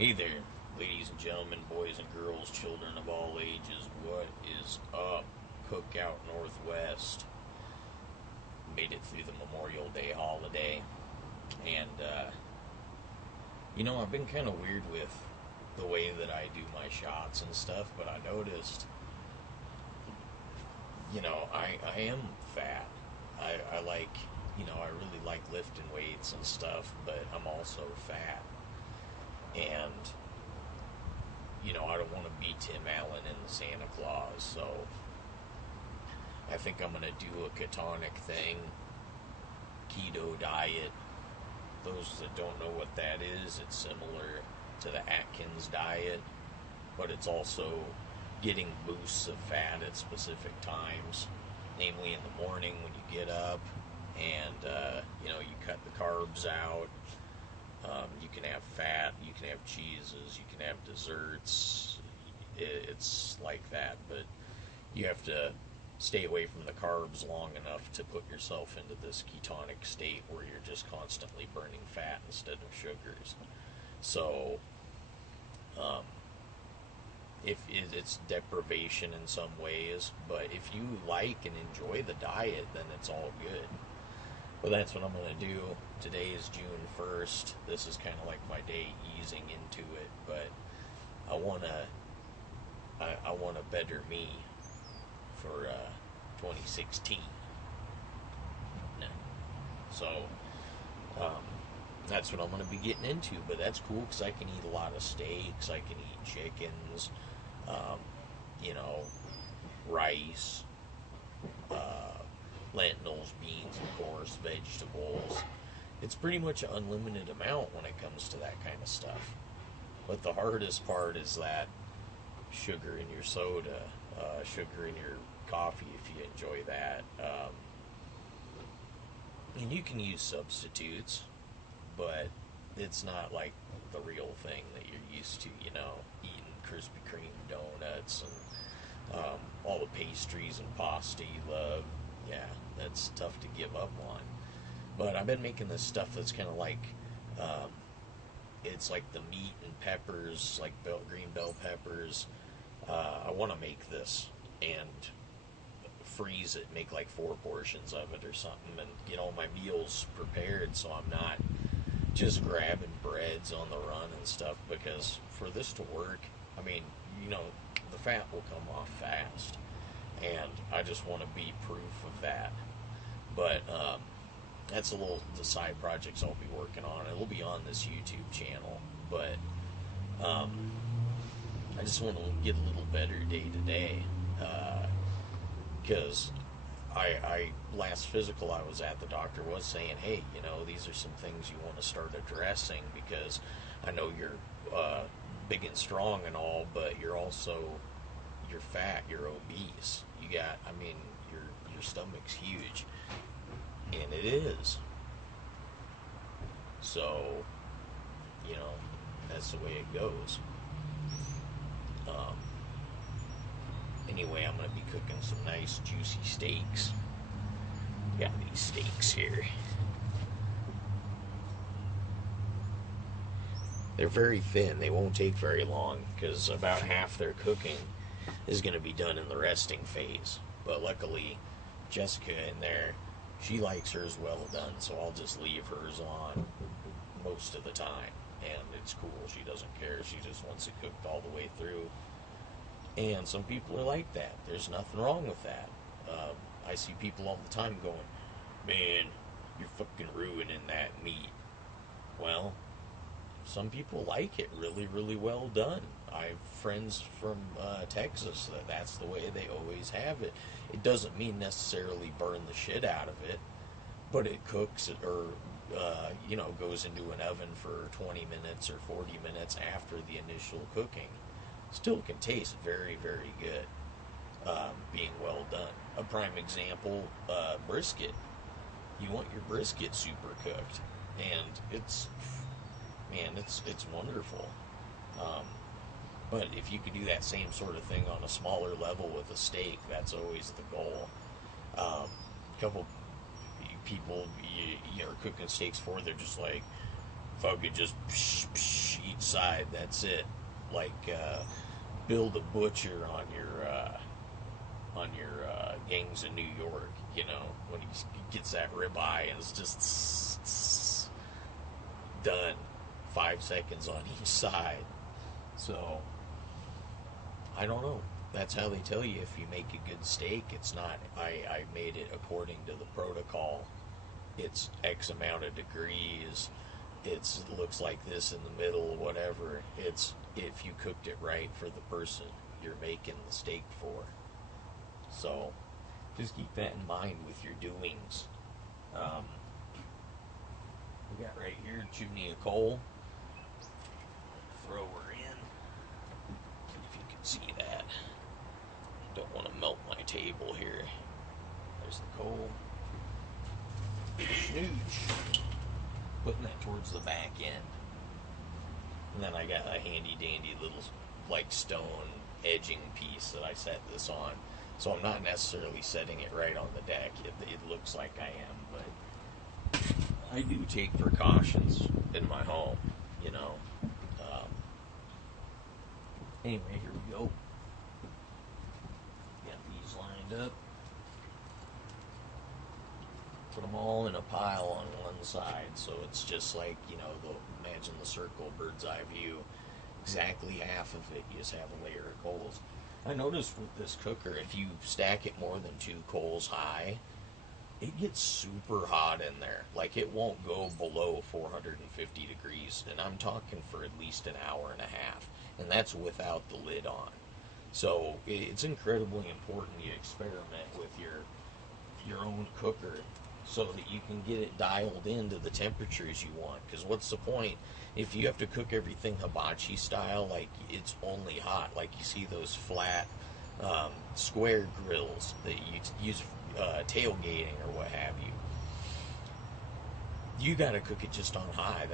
Hey there, ladies and gentlemen, boys and girls, children of all ages. What is up? Cookout Northwest. Made it through the Memorial Day holiday. And, I've been kind of weird with the way that I do my shots and stuff, but I noticed, I am fat. I like, I really like lifting weights and stuff, but I'm also fat. And, I don't want to be Tim Allen in the Santa Claus, so I think I'm going to do a ketonic thing, keto diet. Those that don't know what that is, it's similar to the Atkins diet, but it's also getting boosts of fat at specific times, namely in the morning when you get up, and, you cut the carbs out. You can have fat, you can have cheeses, you can have desserts. It's like that, but you have to stay away from the carbs long enough to put yourself into this ketonic state where you're just constantly burning fat instead of sugars. So, if it's deprivation in some ways, but if you like and enjoy the diet, then it's all good. Well, that's what I'm going to do. Today is June 1st. This is kind of like my day easing into it, but I want a better me for 2016. So that's what I'm going to be getting into, but that's cool because I can eat a lot of steaks, I can eat chickens, rice, lentils, beans, of course, vegetables. It's pretty much an unlimited amount when it comes to that kind of stuff. But the hardest part is that sugar in your soda, sugar in your coffee if you enjoy that. And you can use substitutes, but it's not like the real thing that you're used to, eating Krispy Kreme donuts and all the pastries and pasta you love. Yeah, that's tough to give up on. But I've been making this stuff that's kind of like, it's like the meat and peppers, like green bell peppers. I want to make this and freeze it, make like 4 portions of it or something, and get all my meals prepared so I'm not just grabbing breads on the run and stuff, because for this to work, the fat will come off fast. And I just want to be proof of that. But that's the side projects I'll be working on. It will be on this YouTube channel. But I just want to get a little better day to day. Because last physical I was at, the doctor was saying, hey, these are some things you want to start addressing, because I know you're big and strong and all, but you're fat, you're obese. Your stomach's huge. And it is. So, that's the way it goes. Anyway, I'm going to be cooking some nice juicy steaks. Got these steaks here. They're very thin. They won't take very long, because about half their cooking is going to be done in the resting phase. But luckily, Jessica in there, she likes hers well done, so I'll just leave hers on most of the time. And it's cool. She doesn't care. She just wants it cooked all the way through. And some people are like that. There's nothing wrong with that. I see people all the time going, man, you're fucking ruining that meat. Well, some people like it really, really well done. I have friends from Texas that's the way they always have it. It doesn't mean necessarily burn the shit out of it, but it cooks it, or goes into an oven for 20 minutes or 40 minutes after the initial cooking. Still can taste very, very good, being well done. A prime example, brisket. You want your brisket super cooked, and it's wonderful. But if you could do that same sort of thing on a smaller level with a steak, that's always the goal. A couple people you're cooking steaks for, they're just like, fucking just each side. That's it. Like Bill the Butcher on your Gangs of New York. You know, when he gets that ribeye and it's just done. 5 seconds on each side. So I don't know. That's how they tell you if you make a good steak. It's not, I made it according to the protocol. It's X amount of degrees. It looks like this in the middle, whatever. It's if you cooked it right for the person you're making the steak for. So just keep that in mind with your doings. We got right here chimney of coal. Throw her in. If you can see that. Don't want to melt my table here. There's the coal. Snooch. Putting that towards the back end. And then I got a handy dandy little like stone edging piece that I set this on. So I'm not necessarily setting it right on the deck. It looks like I am, but I do take precautions in my home, you know. Anyway, here we go. Got these lined up. Put them all in a pile on one side, so it's just like, you know, imagine the circle, bird's eye view. Exactly half of it, you just have a layer of coals. I noticed with this cooker, if you stack it more than 2 coals high, it gets super hot in there. Like, it won't go below 450 degrees, and I'm talking for at least an hour and a half, and that's without the lid on. So it's incredibly important you experiment with your own cooker so that you can get it dialed into the temperatures you want. Because what's the point if you have to cook everything hibachi style, like it's only hot, like you see those flat square grills that you use tailgating or what have you. You got to cook it just on high.